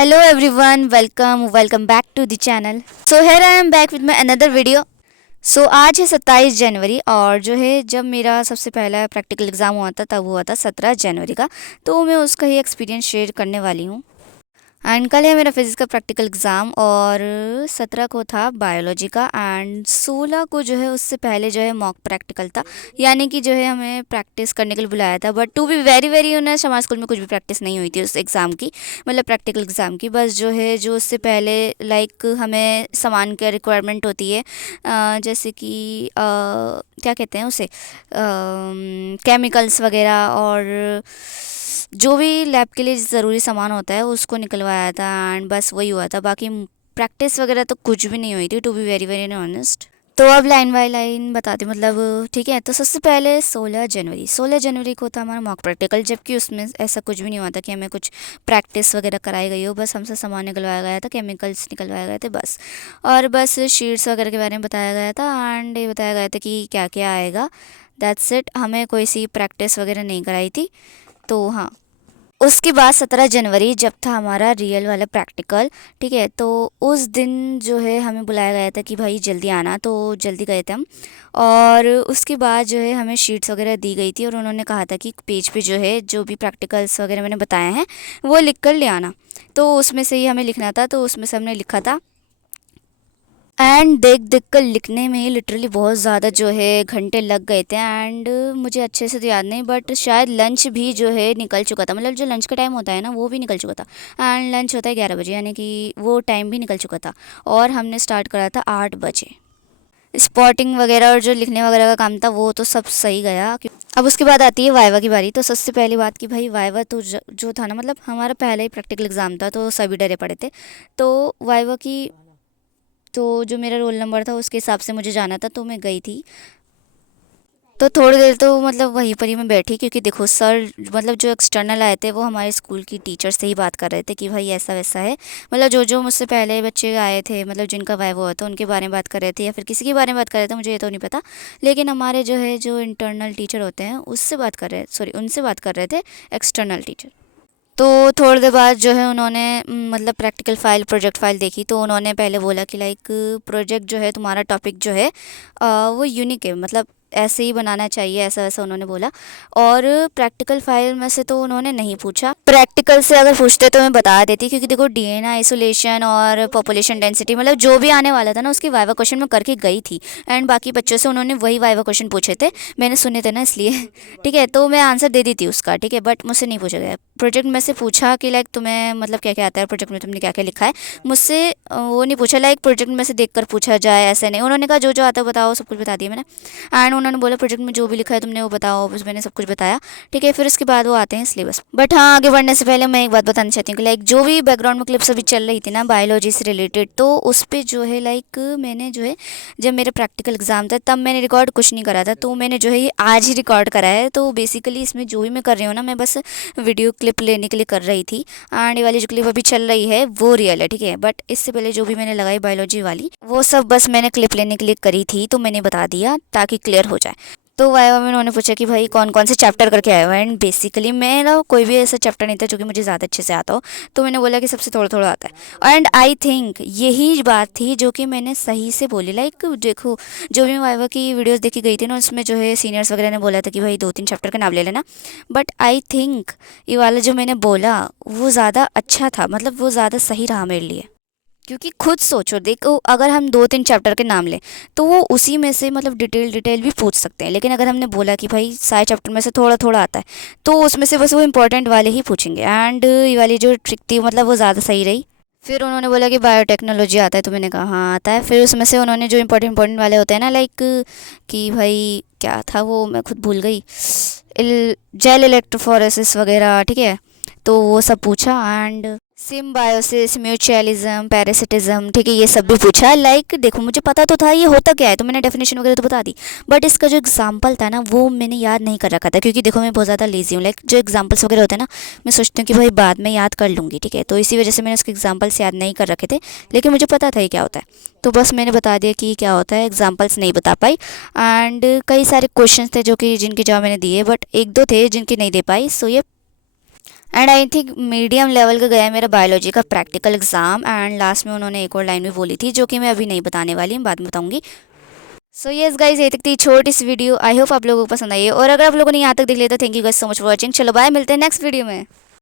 Hello everyone, welcome back to the channel. So here I am back with my another video. So आज है 27 जनवरी और जो है जब मेरा सबसे पहला प्रैक्टिकल एग्ज़ाम हुआ था तब हुआ था 17 जनवरी का। तो मैं उसका ही एक्सपीरियंस शेयर करने वाली हूँ। एंड कल है मेरा फिज़िक्स का प्रैक्टिकल एग्ज़ाम और 17 को था बायोलॉजी का एंड 16 को जो है उससे पहले जो है मॉक प्रैक्टिकल था, यानी कि जो है हमें प्रैक्टिस करने के लिए बुलाया था। But to be very very honest हमारे स्कूल में कुछ भी प्रैक्टिस नहीं हुई थी उस एग्ज़ाम की, मतलब प्रैक्टिकल एग्ज़ाम की। बस जो है जो उससे पहले लाइक हमें सामान की रिक्वायरमेंट होती है, जैसे कि क्या कहते हैं उसे, केमिकल्स वगैरह और जो भी लैब के लिए ज़रूरी सामान होता है उसको निकलवाया था एंड बस वही हुआ था। बाकी प्रैक्टिस वगैरह तो कुछ भी नहीं हुई थी, to be very very honest. तो अब लाइन बाय लाइन बताती हूँ, मतलब ठीक है। तो सबसे पहले 16 जनवरी को था हमारा मॉक प्रैक्टिकल, जबकि उसमें ऐसा कुछ भी नहीं हुआ था कि हमें कुछ प्रैक्टिस वगैरह कराई गई हो। बस हमसे सामान निकलवाया गया था, केमिकल्स निकलवाए गए थे बस, और बस शीट्स वगैरह के बारे में बताया गया था एंड ये बताया गया था कि क्या क्या आएगा। दैट्स इट, हमें कोई सी प्रैक्टिस वगैरह नहीं कराई थी। तो हाँ, उसके बाद 17 जनवरी जब था हमारा रियल वाला प्रैक्टिकल, ठीक है। तो उस दिन जो है हमें बुलाया गया था कि भाई जल्दी आना, तो जल्दी गए थे हम। और उसके बाद जो है हमें शीट्स वगैरह दी गई थी और उन्होंने कहा था कि पेज पे जो है जो भी प्रैक्टिकल्स वगैरह मैंने बताए हैं वो लिख कर ले आना। तो उसमें से ही हमें लिखना था, तो उसमें से हमने लिखा था एंड देख देख कर लिखने में ही लिटरली बहुत ज़्यादा जो है घंटे लग गए थे। एंड मुझे अच्छे से तो याद नहीं, बट शायद लंच भी जो है निकल चुका था, मतलब जो लंच का टाइम होता है ना वो भी निकल चुका था। एंड लंच होता है 11 बजे, यानी कि वो टाइम भी निकल चुका था और हमने स्टार्ट करा था 8 बजे। स्पॉटिंग वगैरह और जो लिखने वगैरह का काम था वो तो सब सही गया। अब उसके बाद आती है वाइवा की बारी। तो सबसे पहली बात कि भाई वाइवा तो जो था ना, मतलब हमारा पहला ही प्रैक्टिकल एग्ज़ाम था तो सभी डरे पड़े थे। तो वाइवा की, तो जो मेरा रोल नंबर था उसके हिसाब से मुझे जाना था, तो मैं गई थी। तो थोड़ी देर तो मतलब वहीं पर ही मैं बैठी, क्योंकि देखो सर, मतलब जो एक्सटर्नल आए थे वो हमारे स्कूल की टीचर से ही बात कर रहे थे कि भाई ऐसा वैसा है। मतलब जो जो मुझसे पहले बच्चे आए थे, मतलब जिनका वाइवा हुआ था उनके बारे में बात कर रहे थे या फिर किसी के बारे में बात कर रहे थे, मुझे ये तो नहीं पता। लेकिन हमारे जो है जो इंटरनल टीचर होते हैं उससे बात कर रहे, सॉरी उनसे बात कर रहे थे, एक्सटर्नल टीचर। तो थोड़ी देर बाद जो है उन्होंने मतलब प्रैक्टिकल फ़ाइल, प्रोजेक्ट फ़ाइल देखी। तो उन्होंने पहले बोला कि लाइक प्रोजेक्ट जो है तुम्हारा टॉपिक जो है वो यूनिक है, मतलब ऐसे ही बनाना चाहिए, ऐसा वैसा उन्होंने बोला। और प्रैक्टिकल फाइल में से तो उन्होंने नहीं पूछा, प्रैक्टिकल से अगर पूछते तो मैं बता देती, क्योंकि देखो डीएनए आइसोलेशन और पॉपुलेशन डेंसिटी, मतलब जो भी आने वाला था ना उसकी वाइवा क्वेश्चन मैं करके गई थी। एंड बाकी बच्चों से उन्होंने वही वाइवा क्वेश्चन पूछे थे, मैंने सुने थे ना इसलिए ठीक है। तो मैं आंसर दे दी थी उसका, ठीक है, बट मुझसे नहीं पूछा गया। प्रोजेक्ट में से पूछा कि लाइक तुम्हें मतलब क्या क्या आता है, प्रोजेक्ट में तुमने क्या क्या लिखा है। मुझसे वो नहीं पूछा, लाइक प्रोजेक्ट में से देख कर पूछा जाए ऐसे नहीं। उन्होंने कहा जो जो आता है बताओ, सब कुछ बता दिया मैंने। एंड उन्होंने बोला प्रोजेक्ट में जो भी लिखा है तुमने वो बताओ, बस मैंने सब कुछ बताया, ठीक है। फिर उसके बाद वो आते हैं सिलेबस। बट हाँ, आगे बढ़ने से पहले मैं एक बात बताना चाहती हूँ कि लाइक जो भी बैकग्राउंड में क्लिप्स अभी चल रही थी ना बायोलॉजी से रिलेटेड, तो उस पर जो है लाइक मैंने जो है जब मेरा प्रैक्टिकल एग्जाम था तब मैंने रिकॉर्ड कुछ नहीं करा था, तो मैंने जो है ये आज ही रिकॉर्ड करा है। तो बेसिकली इसमें जो भी मैं कर रही हूँ ना, मैं बस वीडियो क्लिप लेने के लिए कर रही थी। एंड ये वाली जो क्लिप अभी चल रही है वो रियल है, ठीक है। बट इससे पहले जो भी मैंने लगाई बायोलॉजी वाली, वो सब बस मैंने क्लिप लेने के लिए करी थी, तो मैंने बता दिया ताकि क्लियर हो जाए। तो वाइवा में उन्होंने पूछा कि भाई कौन कौन से चैप्टर करके आए हो। एंड बेसिकली मेरा कोई भी ऐसा चैप्टर नहीं था जो कि मुझे ज़्यादा अच्छे से आता हो, तो मैंने बोला कि सबसे थोड़ा थोड़ा आता है। एंड आई थिंक यही बात थी जो कि मैंने सही से बोली। लाइक देखो, जो भी वाइवा की वीडियोस देखी गई थी ना, उसमें जो है सीनियर्स वगैरह ने बोला था कि भाई 2-3 चैप्टर का नाम ले लेना। बट आई थिंक ये वाला जो मैंने बोला वो ज़्यादा अच्छा था, मतलब वो ज़्यादा सही रहा मेरे लिए। क्योंकि खुद सोचो, देखो अगर हम 2-3 चैप्टर के नाम लें तो वो उसी में से मतलब डिटेल डिटेल भी पूछ सकते हैं। लेकिन अगर हमने बोला कि भाई सारे चैप्टर में से थोड़ा थोड़ा आता है, तो उसमें से बस वो इंपॉर्टेंट वाले ही पूछेंगे। एंड ये वाली जो ट्रिक थी मतलब वो ज़्यादा सही रही। फिर उन्होंने बोला कि बायोटेक्नोलॉजी आता है, तो मैंने कहा हाँ आता है। फिर उसमें से उन्होंने जो इंपॉर्टेंट इंपॉर्टेंट वाले होते हैं ना, लाइक कि भाई क्या था वो, मैं खुद भूल गई, जेल इलेक्ट्रोफोरेसिस वगैरह, ठीक है, तो वो सब पूछा। एंड सिम्बायोसिस, म्यूचुअलिज्म, पैरासिटिज्म, ठीक है, ये सब भी पूछा। लाइक देखो मुझे पता तो था ये होता क्या है, तो मैंने डेफिनेशन वगैरह तो बता दी। बट इसका जो एग्जाम्पल था ना वो मैंने याद नहीं कर रखा था, क्योंकि देखो मैं बहुत ज़्यादा लेजी हूँ। लाइक जो एग्जाम्पल्स वगैरह होते हैं ना, मैं सोचती हूँ कि भाई बाद में याद कर लूँगी, ठीक है। तो इसी वजह से मैंने उसके एग्जाम्पल्स याद नहीं कर रखे थे, लेकिन मुझे पता था ये क्या होता है, तो बस मैंने बता दिया कि क्या होता है, एग्जाम्पल्स नहीं बता पाई। एंड कई सारे क्वेश्चन थे जो कि जिनके जवाब मैंने दिए, बट एक दो थे जिनके नहीं दे पाई। सो ये and I think medium level का गया है मेरा बायोलॉजी का प्रैक्टिकल एग्जाम। एंड लास्ट में उन्होंने एक और लाइन भी बोली थी जो कि मैं अभी नहीं बताने वाली, मैं बाद में बताऊंगी। सो यस गाइज, ये तक थी छोटी सी वीडियो। आई होप आप लोगों को पसंद आई है, और अगर आप लोगों ने यहाँ तक देख लिया तो thank you guys so much for watching. चलो बाय, मिलते हैं नेक्स्ट वीडियो में।